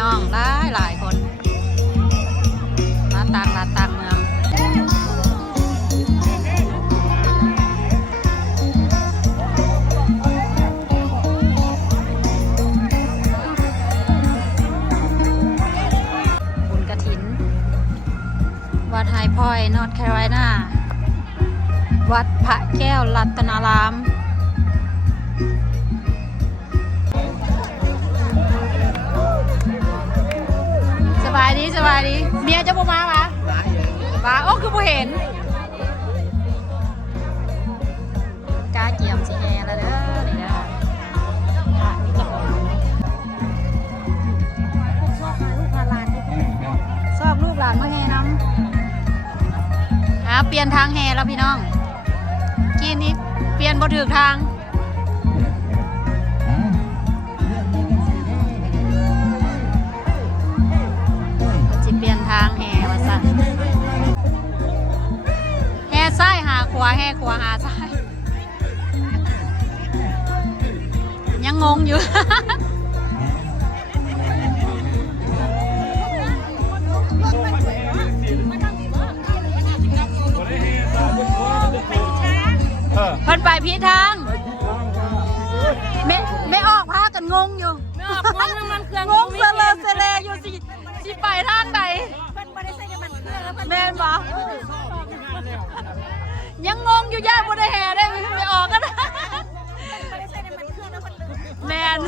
น้องหลายคนมาต่างรัฐต่างเมืองบุญกฐินวัดไฮพอยต์นอร์ทแคโรไลนาวัดพระแก้วรัตนารามสบายดีเมียจะบ่มาปะมาโอ้คือบ่เห็นกาเกี่ยมสีแอแล้วเด้อนี่เด้อชอบลูกหลานมาแห่น้ำเปลี่ยนทางแห่แล้วพี่น้องกี้นี้เปลี่ยนบ่ถูกทางจิเปลี่ยนทางแห่มาสั่นแห่ซ้ายหาขวาแห่ขวาหาซ้ายยังงงอยู่ เพิ่นไปพิษทางไม่ออกพากันงงอยู่ไม่ออกงงมันเครื่องงงเซเลอยู่สิไปทางไหนแม่นบ่ยังงงอยู่ย่าบ่ได้แห่ได้ไม่ออกกันแม่น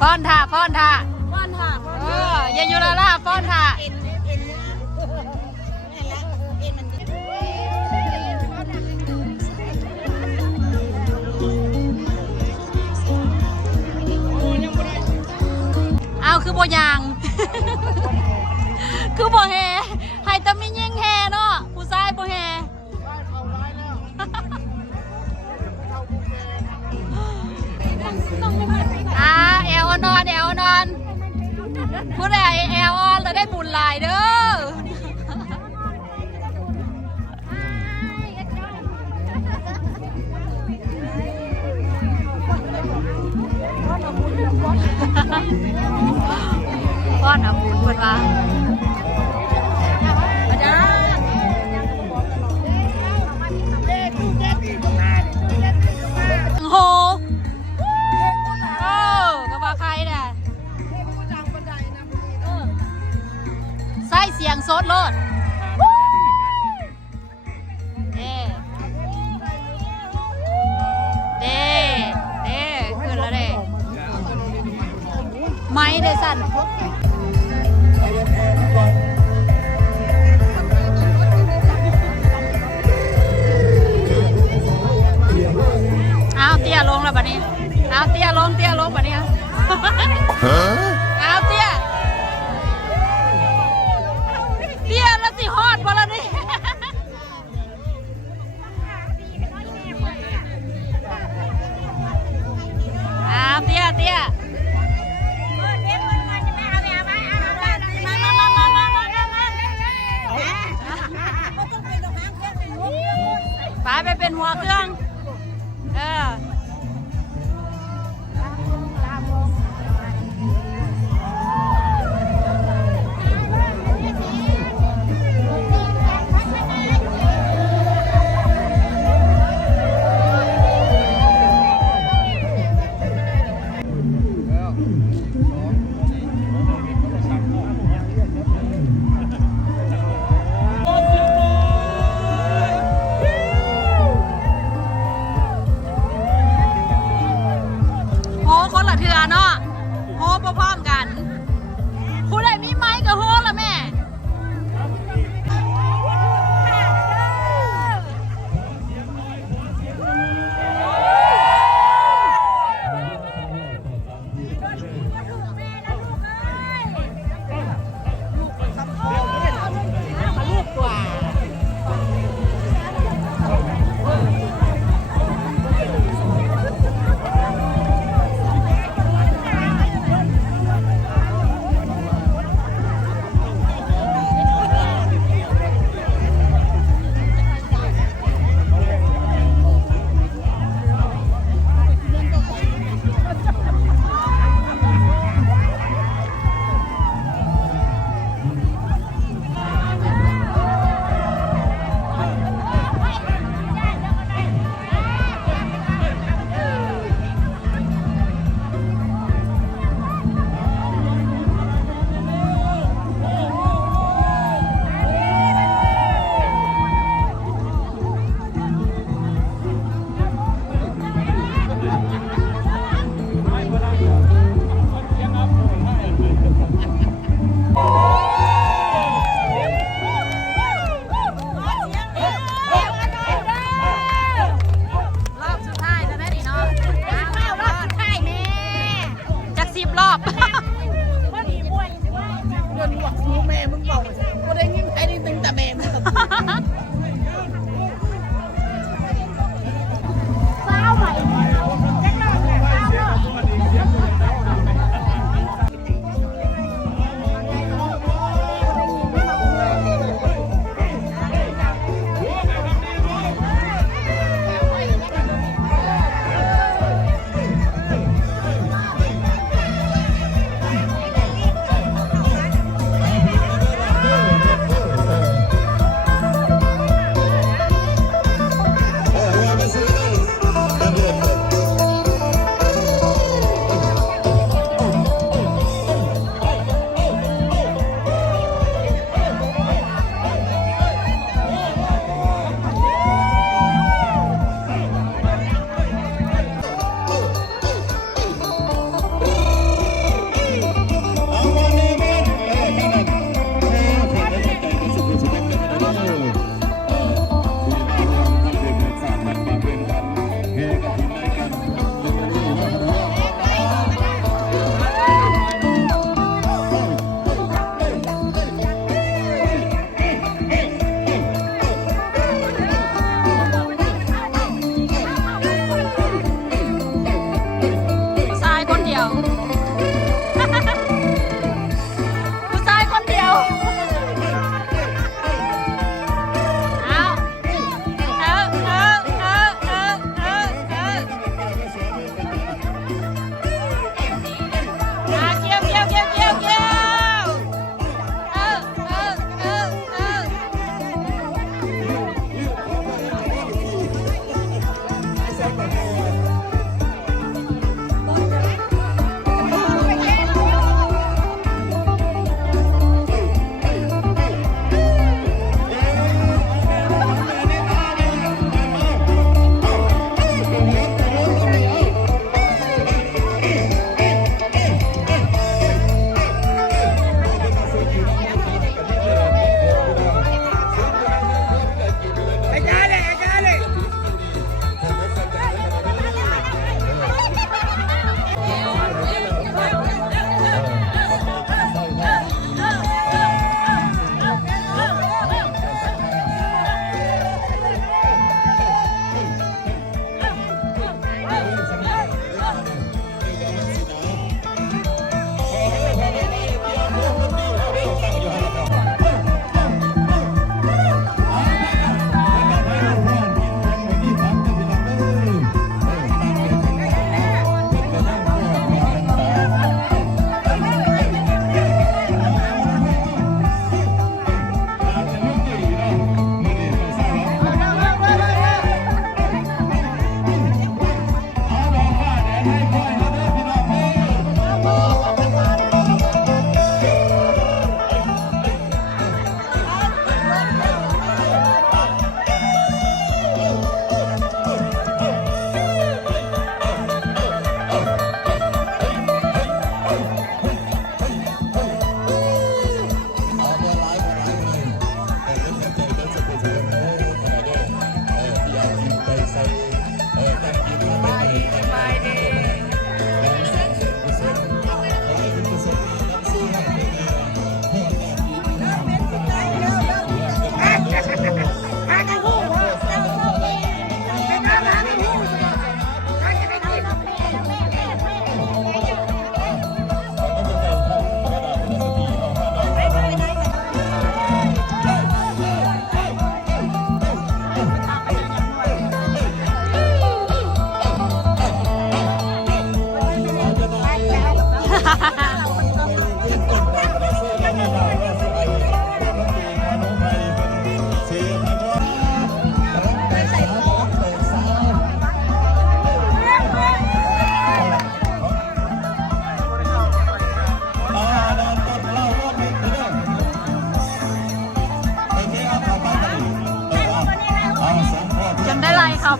ฟ้อนท่าอย่าอยู่ละล่ะฟ้อนท่าเอาคือบ่ยาง คือบ่แห่ให้แต่มียิงแห่เนาะผู้ชายบ่แห่แอลนอนผู้ใดแอลออนแล้วได้บุญหลายเด้อป้อนเอาบุญเพิ่นว่าโหก็ว่าใครเนี่ยใส่เสียงโซดโลดเด้ขึ้นแล้วเด้ไม้เดสันเอาเตี้ยลงแล้วบัดนี้เอาเตี้ยลงบัดนี้เอาเตี้ยแล้วสิฮอดบ่ล่ะนี่เตี้ยไปเป็นหัวเครื่อง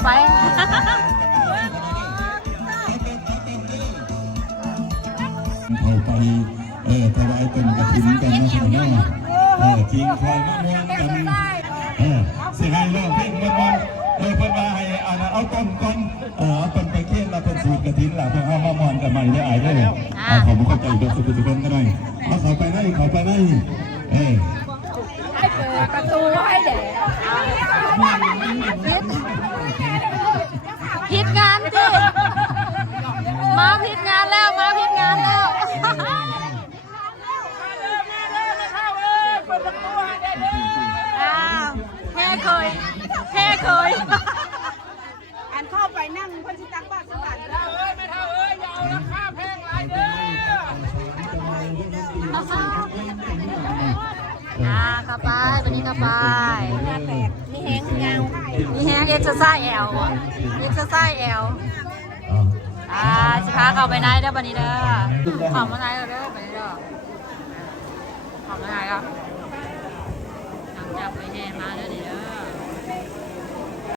ไป เข้าไปถวายเป็นกระถิ่นกันนะพี่น้องทิ้งคอยมะม่วงกันเสียให้ร้องเพลงมันเพิ่นมาให้เอาต้นก่อนเอาต้นไปเคี่ยนแล้วเป็นสูตรกระถิ่นแล้วเพิ่นเอามามอนกันใหม่ได้อายได้เลยขอบคุณเข้าใจด้วยสุขคนก็ได้มาเข้าไปได้ประตูให้เด็กผิดงานสิมาผิดงานแล้วแม่เคยอันเข้าไปนั่งพันธิตักบ้านสวัสดิ์ไม่เท่าอย่าเอาราคาแพงหลายเด้อเข้าไปวันนี้เข้าไปมีแฮงเอ็กซ์ไซส์แอลสิพาเข้าไปไหนเด้อวันนี้เด้อเข้ามาไหนเด้อไปเด้อเข้ามาไหนครับหลังจากไปแห่มาเด้อนี่เด้อ